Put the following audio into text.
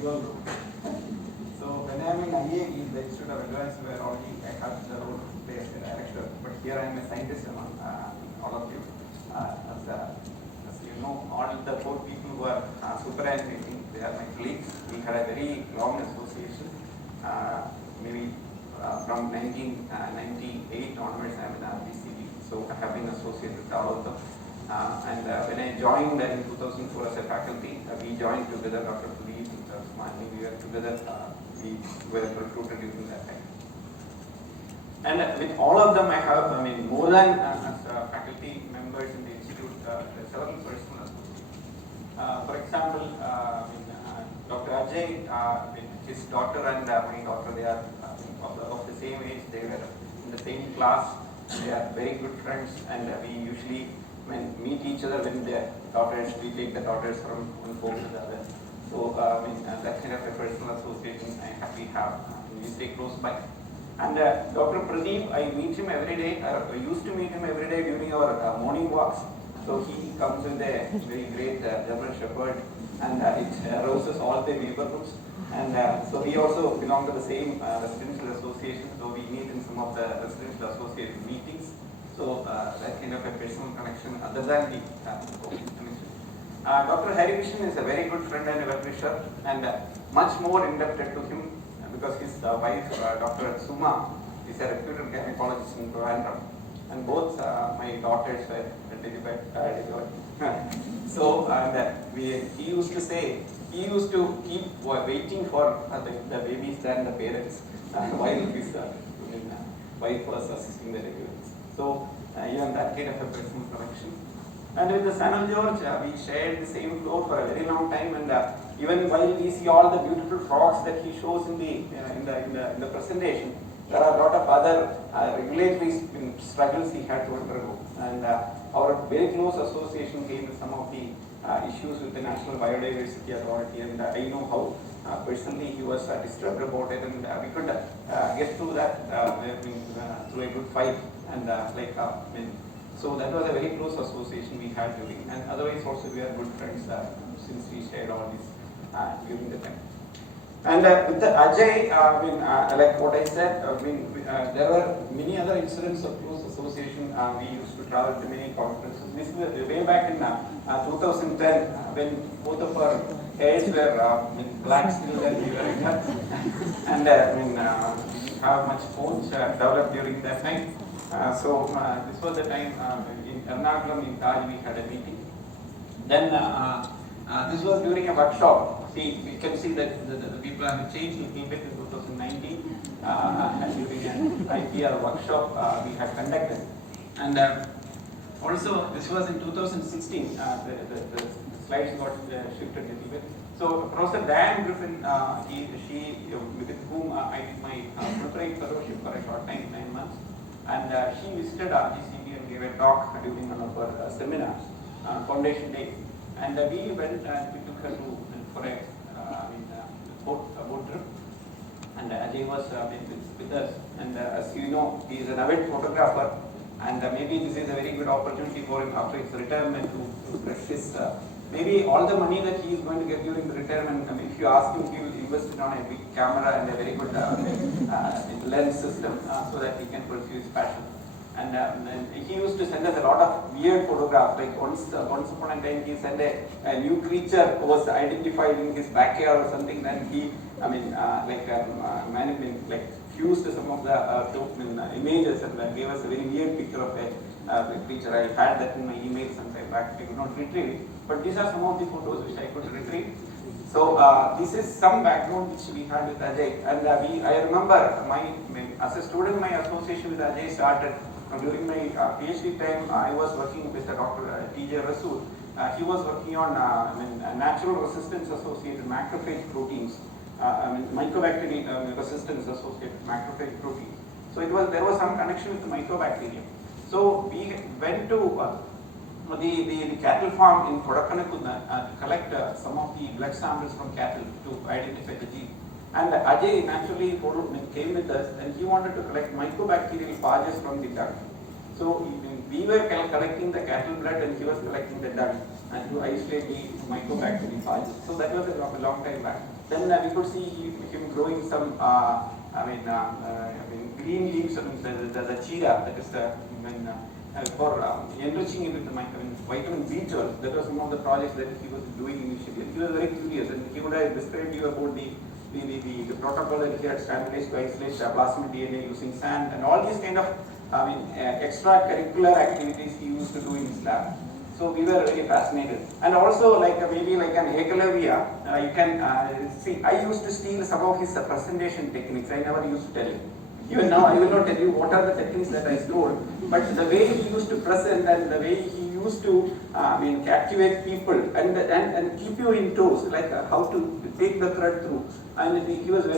you all know. So when I am in IAV, the Institute of Advanced Virology, I have the role to play as a director. But here I am a scientist among all of you. As you know, all the 4 people who are superannuating, they are my colleagues. We had a very long association, maybe from 1998 onwards. I am in RGCB, so I have been associated with all of them. When I joined in 2004 as a faculty, we joined together, Dr.Sreekumar, we were together, we were recruited during that time. And with all of them, I have, more than faculty members in the institute, several personal associates. For example, Dr. Ajay, his daughter and my daughter, they are of the same age, they were in the same class, they are very good friends, and we usually meet each other when their daughters, we take the daughters from one home to the other. So that kind of a personal association we have. We stay close by. And Dr. Pradeep, I meet him every day. I used to meet him every day during our morning walks. So he comes with a very great German Shepherd, and it arouses all the neighborhoods. And so we also belong to the same residential association. So we meet in some of the residential association meetings. So that kind of a personal connection other than the connection. Dr. Harivishan is a very good friend and a well-wisher, and much more indebted to him because his wife, Dr. Suma, is a reputed gynecologist in Trivandrum, and both my daughters were delivered. So he used to say, he used to keep waiting for the babies and the parents while his wife was assisting the deliveries. So even that kind of a personal connection. And with the San George, we shared the same floor for a very long time, and even while we see all the beautiful frogs that he shows in the presentation, there are a lot of other regulatory struggles he had to undergo. And our very close association came with some of the issues with the National Biodiversity Authority, and I know how personally he was disturbed about it, and we could get through that through a good fight. And so that was a very close association we had during, and otherwise also we are good friends since we shared all this during the time. And with the Ajay, like what I said, there were many other incidents of close association. We used to travel to many conferences. This is way back in 2010 when both of our hairs were black still, and we were younger. And we didn't have much phones developed during that time. So this was the time in Ernakulam in Taj we had a meeting. Then this was during a workshop. See, we can see that the people have changed a little bit in 2019 during an IPR workshop we had conducted. And also this was in 2016, the slides got shifted a little bit. So Professor Diane Griffin, she with whom I did my preparatory fellowship for a short time, 9 months. And she visited RGCB and gave a talk during one of our seminars, Foundation Day. And we went and we took her to for a boat trip. And Ajay was with us. And as you know, he is an avid photographer. And maybe this is a very good opportunity for him after his retirement to brush his. Maybe all the money that he is going to get during the retirement, if you ask him, he will invest it on a big camera and a very good lens system so that he can pursue his passion. And he used to send us a lot of weird photographs. Like once upon a time, he sent a new creature who was identified in his backyard or something. Then he, fused some of the images and gave us a very weird picture of a creature. I had that in my email sometime back. I could not retrieve it. But these are some of the photos which I could retrieve. So this is some background which we had with Ajay. And I remember as a student, my association with Ajay started during my PhD time. I was working with Dr. T.J. Rasool. He was working on natural resistance associated macrophage proteins, mycobacterial resistance associated macrophage proteins. So there was some connection with the mycobacterium. So we went to the cattle farm in Kodakkanakunda to collect some of the blood samples from cattle to identify the gene. And Ajay naturally came with us, and he wanted to collect mycobacterial phages from the duck. So we were collecting the cattle blood and he was collecting the dung and to isolate the mycobacteriophages. So that was a long time back. Then we could see him growing some, green leaves and the chira, that is for enriching it with the vitamin B12. That was one of the projects that he was doing initially. He was very curious and he would have described you about the protocol that he had standardized to isolate plasmid DNA using sand and all these kind of extracurricular activities he used to do in his lab. So we were very fascinated. And also maybe like an Hegelavia, you can see, I used to steal some of his presentation techniques. I never used to tell you. Even now I will not tell you what are the techniques that I stole, but the way he used to present and the way he used to captivate people and keep you in toes, like how to take the thread through. And he was very